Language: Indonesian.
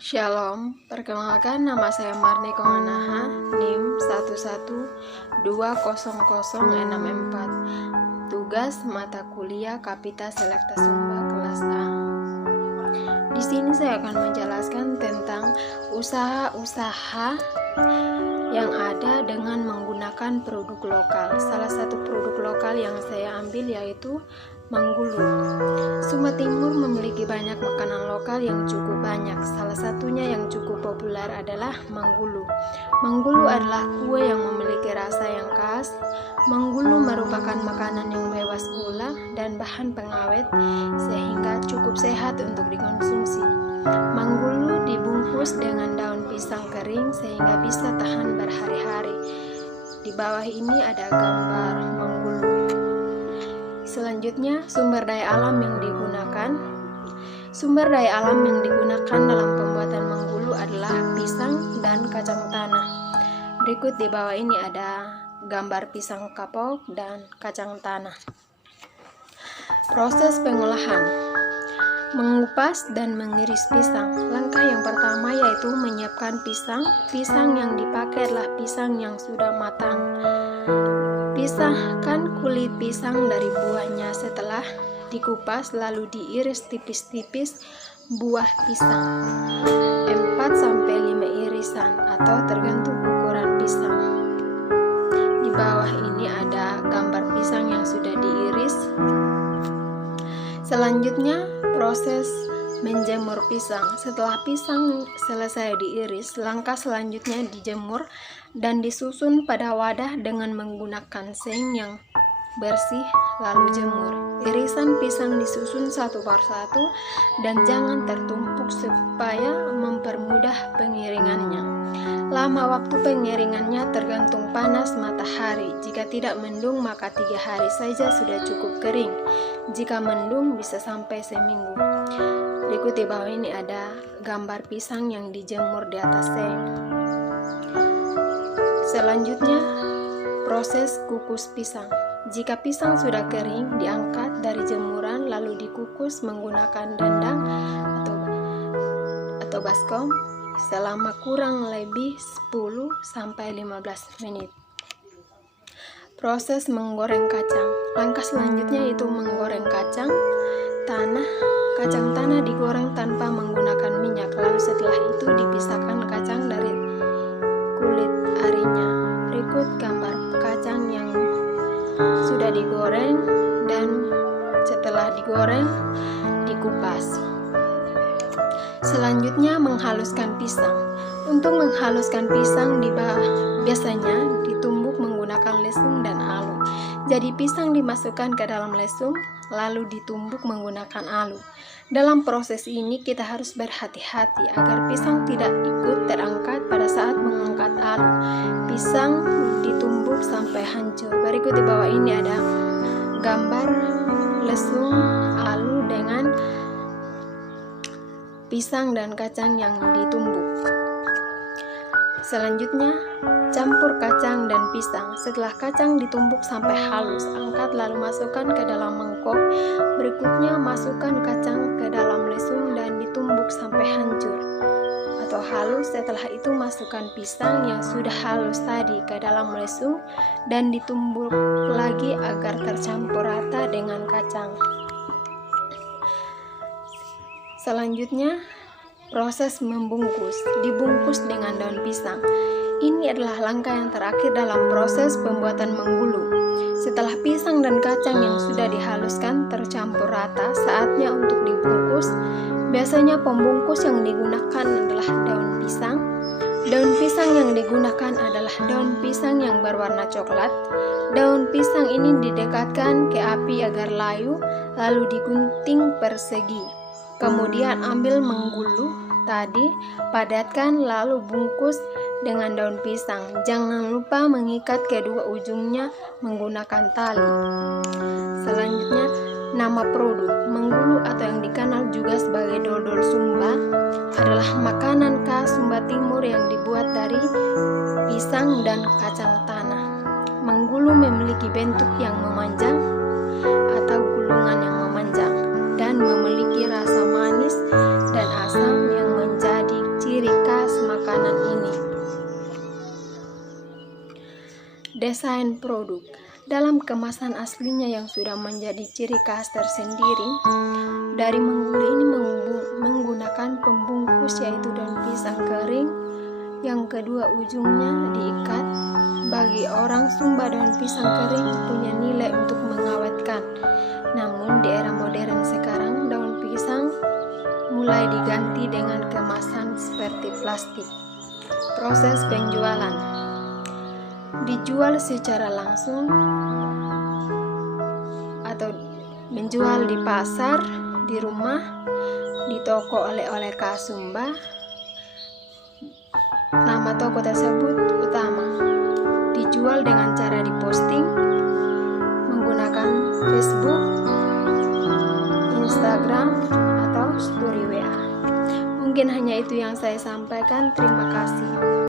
Shalom, perkenalkan nama saya Marni Konganaha, NIM 1120064. Tugas mata kuliah Kapita Selekta Sumba kelas A. Di sini saya akan menjelaskan tentang usaha-usaha yang ada dengan menggunakan produk lokal. Salah satu produk lokal yang saya ambil yaitu Manggulu. Sumba Timur memiliki banyak makanan lokal yang cukup banyak. Salah satunya yang cukup populer adalah Manggulu. Manggulu adalah kue yang memiliki rasa yang khas. Manggulu merupakan makanan yang bebas gula dan bahan pengawet sehingga cukup sehat untuk dikonsumsi. Manggulu dibungkus dengan daun pisang kering sehingga bisa tahan berhari-hari. Di bawah ini ada gambar Manggulu. Selanjutnya, sumber daya alam yang digunakan. Sumber daya alam yang digunakan dalam pembuatan Manggulu adalah pisang dan kacang tanah. Berikut di bawah ini ada gambar pisang kapok dan kacang tanah. Proses pengolahan: mengupas dan mengiris pisang. Langkah yang pertama yaitu menyiapkan pisang. Pisang yang dipakai adalah pisang yang sudah matang. Pisahkan kulit pisang dari buahnya. Setelah dikupas lalu diiris tipis-tipis buah pisang 4-5 irisan atau tergantung ukuran pisang. Di bawah ini ada gambar pisang yang sudah diiris. Selanjutnya proses menjemur pisang. Setelah pisang selesai diiris, langkah selanjutnya dijemur dan disusun pada wadah dengan menggunakan seng yang bersih lalu jemur. Irisan pisang disusun satu per satu dan jangan tertumpuk supaya mempermudah pengiringannya. Lama waktu pengiringannya tergantung panas matahari. Jika tidak mendung maka 3 hari saja sudah cukup kering. Jika mendung bisa sampai seminggu. Berikut di bawah ini ada gambar pisang yang dijemur di atas seng. Selanjutnya, proses kukus pisang. Jika pisang sudah kering, diangkat dari jemuran lalu dikukus menggunakan dandang atau baskom selama kurang lebih 10-15 menit. Proses menggoreng kacang. Langkah selanjutnya yaitu menggoreng kacang tanah. Kacang tanah digoreng tanpa menggunakan minyak. Lalu setelah itu dipisahkan kacang dari kulit arinya. Berikut gambar kacang yang sudah digoreng dan setelah digoreng dikupas. Selanjutnya menghaluskan pisang. Untuk menghaluskan pisang biasanya ditumbuk menggunakan lesung dan alu. Jadi pisang dimasukkan ke dalam lesung lalu ditumbuk menggunakan alu. Dalam proses ini kita harus berhati-hati agar pisang tidak ikut terangkat pada saat mengangkat alu. Pisang ditumbuk sampai hancur. Berikut di bawah ini ada gambar lesung alu dengan pisang dan kacang yang ditumbuk. Selanjutnya, campur kacang dan pisang. Setelah kacang ditumbuk sampai halus, angkat lalu masukkan ke dalam mangkok. Berikutnya, masukkan kacang ke dalam lesung dan ditumbuk sampai hancur atau halus. Setelah itu, masukkan pisang yang sudah halus tadi ke dalam lesung dan ditumbuk lagi agar tercampur rata dengan kacang. Selanjutnya, proses membungkus. Dibungkus dengan daun pisang. Ini adalah langkah yang terakhir dalam proses pembuatan Manggulu. Setelah pisang dan kacang yang sudah dihaluskan tercampur rata, saatnya untuk dibungkus. Biasanya pembungkus yang digunakan adalah daun pisang. Daun pisang yang digunakan adalah daun pisang yang berwarna coklat. Daun pisang ini didekatkan ke api agar layu, lalu digunting persegi. Kemudian ambil Manggulu tadi, padatkan lalu bungkus dengan daun pisang. Jangan lupa mengikat kedua ujungnya menggunakan tali. Selanjutnya, nama produk. Manggulu atau yang dikenal juga sebagai dodol Sumba adalah makanan khas Sumba Timur yang dibuat dari pisang dan kacang tanah. Manggulu memiliki bentuk yang memanjang atau gulungan yang memanjang dan memiliki rasa manis dan asam yang menjadi desain produk. Dalam kemasan aslinya yang sudah menjadi ciri khas tersendiri, dari menggulu ini menggunakan pembungkus yaitu daun pisang kering. Yang kedua, ujungnya diikat. Bagi orang Sumba, daun pisang kering punya nilai untuk mengawetkan. Namun di era modern sekarang, daun pisang mulai diganti dengan kemasan seperti plastik. Proses penjualan: dijual secara langsung atau menjual di pasar, di rumah, di toko oleh-oleh khas Sumba. Nama toko tersebut utama. Dijual dengan cara diposting menggunakan Facebook, Instagram, atau story WA. Mungkin hanya itu yang saya sampaikan. Terima kasih.